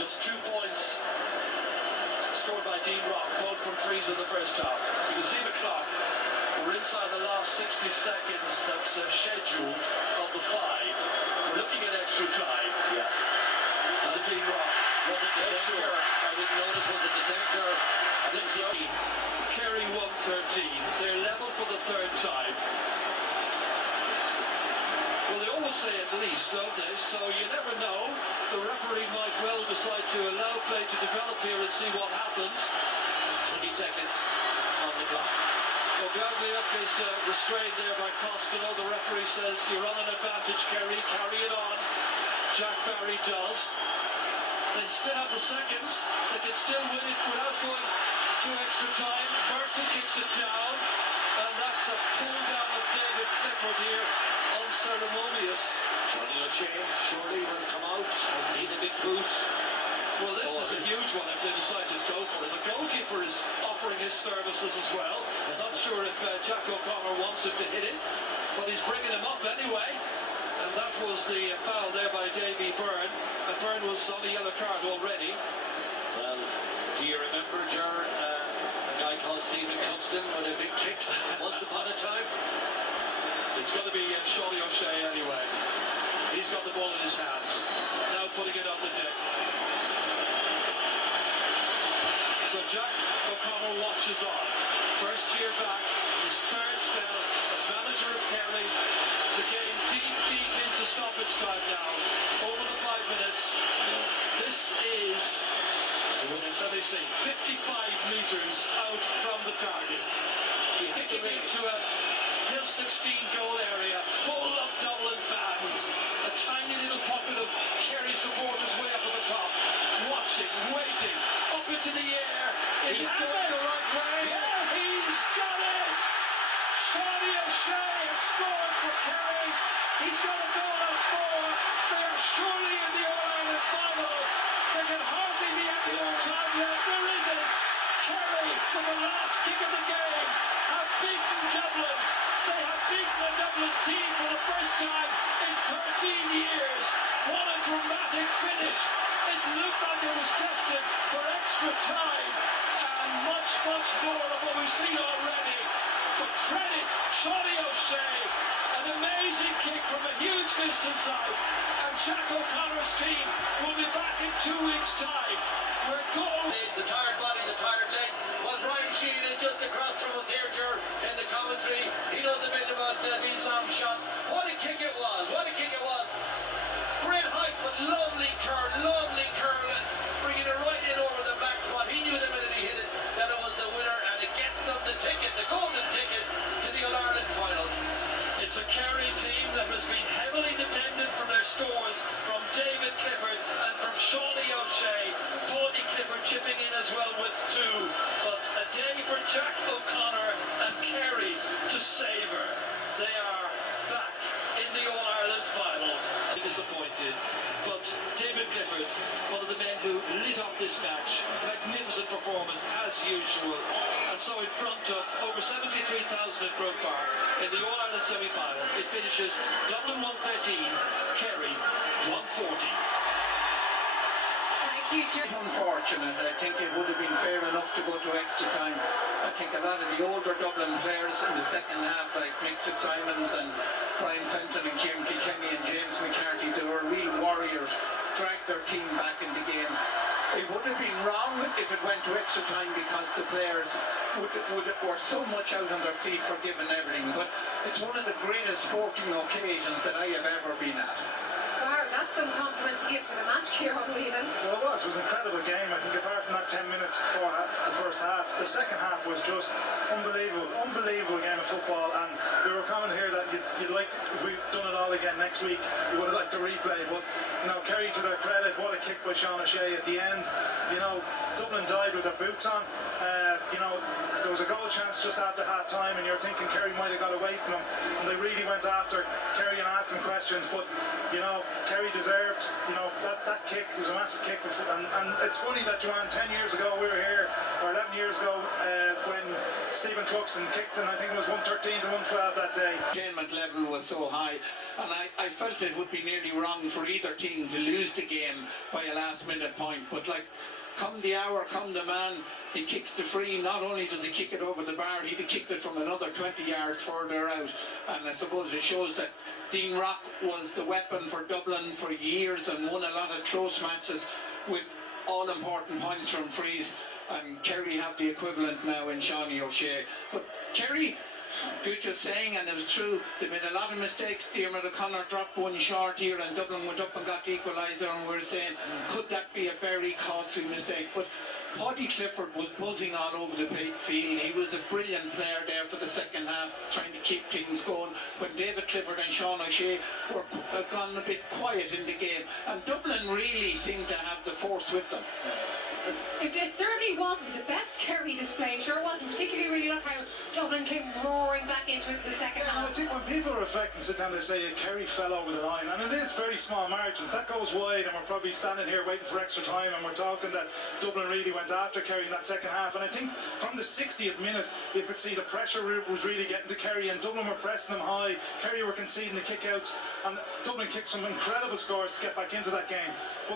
Just 2 points scored by Dean Rock, both from frees in the first half. You can see the clock. We're inside the last 60 seconds that's scheduled of the 5. We're looking at extra time. Yeah. Was it Dean Rock? Was it the centre? I didn't notice. Was it the centre? I think so. Kerry 1-13. They're level for the third time. Well, they always say at least, don't they? So you never know. The referee might well decide to allow play to develop here and see what happens. There's 20 seconds on the clock. Well, Gagliuk is restrained there by Costello. The referee says you're on an advantage, Kerry. Carry it on. Jack Barry does. They still have the seconds. They can still win it without going to extra time. Murphy kicks it down. And that's a pull down of David Clifford here. Unceremonious. Johnny O'Shea surely will come out. Hasn't he the big boot? Well, this is a huge one if they decide to go for it. The goalkeeper is offering his services as well. I'm not sure if Jack O'Connor wants him to hit it, but he's bringing him up anyway. And that was the foul there by Davy Byrne. And Byrne was on a yellow card already. Well, do you remember, Jar, a guy called Stephen Cuxton with a big kick once upon a time? It's got to be Shawnee O'Shea anyway. He's got the ball in his hands. Now putting it on the deck. So Jack O'Connor watches on. First year back, his third spell as manager of Kerry. The game deep into stoppage time now. Over the 5 minutes. This is, let me see, 55 metres out from the target. Kicking into a Hill 16 goal area, full of Dublin fans. A tiny little pocket of Kerry supporters way up at the top. Watching, waiting, up into the air. Is it going the right way? Yes. He's got it! Shawnee O'Shea has scored for Kerry. He's got a goal on 4. They are surely in the All-Ireland final. There can hardly be any more time left. There isn't. Kerry, with the last kick of the game, have beaten Dublin. They have beaten the Dublin team for the first time in 13 years. What a dramatic finish. It looked like it was destined for extra time and much more of what we've seen already. But credit Shawnee O'Shea, an amazing kick from a huge distance out, and Jack O'Connor's team will be back in 2 weeks' time. We're going. The tired body, the tired leg. Well, Brian Sheehan is just across from us here, Ger, in the commentary. He knows a bit about these long shots. What a kick it was! What a kick it was! Great height, but lovely curl, bringing it right in over the black spot. He knew the minute he hit it that it was the winner, and it gets them the ticket, the golden ticket to the All-Ireland final. It's a Kerry team that has been heavily dependent from their scores from David Clifford and from Shawnee O'Shea. Paulie Clifford chipping in as well with 2. But a day for Jack O'Connor and Kerry to savour. They are back in the All-Ireland final. Disappointed, but David Clifford, one of the men who lit up this match, magnificent performance as usual, and so in front of over 73,000 at Grove Park in the All-Ireland semi-final, it finishes Dublin 113, Kerry 140. Unfortunate. I think it would have been fair enough to go to extra time. I think a lot of the older Dublin players in the second half, like Mick Fitzsimons and Brian Fenton and Kieran Kilkenny and James McCarthy, they were real warriors, dragged their team back in the game. It would have been wrong if it went to extra time because the players were so much out on their feet for giving everything. But it's one of the greatest sporting occasions that I have ever been at. Wow, that's some compliment to give to the match, Kieran Whelan. Well, it was an incredible game. I think apart from that 10 minutes before the first half, the second half was just unbelievable game of football. And we were commenting here that you'd like to, if we'd done it all again next week, we would have liked to replay. But you know, Kerry, to their credit, what a kick by Sean O'Shea at the end. You know, Dublin died with their boots on. You know, there was a goal chance just after half time, and you're thinking Kerry might have got away from them, and they really went after Kerry and asked him questions. But you know, Kerry deserved. You know, that kick was a massive kick. And it's funny that, Joanne, 10 years ago we were here, or 11 years ago, when Stephen Cluxton kicked, and I think it was 113 to 112 that day. Entertainment level was so high, and I felt it would be nearly wrong for either team to lose the game by a last minute point. But like, come the hour, come the man, he kicks the free. Not only does he kick it over the bar, he'd have kicked it from another 20 yards further out. And I suppose it shows that Dean Rock was the weapon for Dublin for years and won a lot of close matches with all important points from frees. And Kerry have the equivalent now in Shawnee O'Shea. But Kerry, good just saying, and it was true, they made a lot of mistakes. Diarmuid O'Connor dropped one short here and Dublin went up and got the equaliser, and we were saying, could that be a very costly mistake? But Paddy Clifford was buzzing all over the field. He was a brilliant player there for the second half, trying to keep things going. When David Clifford and Sean O'Shea were gone a bit quiet in the game, and Dublin really seemed to have the force with them. It certainly wasn't the best Kerry display, sure wasn't, particularly when you look how Dublin came roaring back into it in the second And I half. think when people reflect and sit down, they say Kerry fell over the line, and it is very small margins. That goes wide, and we're probably standing here waiting for extra time, and we're talking that Dublin really went after Kerry in that second half. And I think from the 60th minute, you could see the pressure was really getting to Kerry, and Dublin were pressing them high. Kerry were conceding the kick-outs, and Dublin kicked some incredible scores to get back into that game. But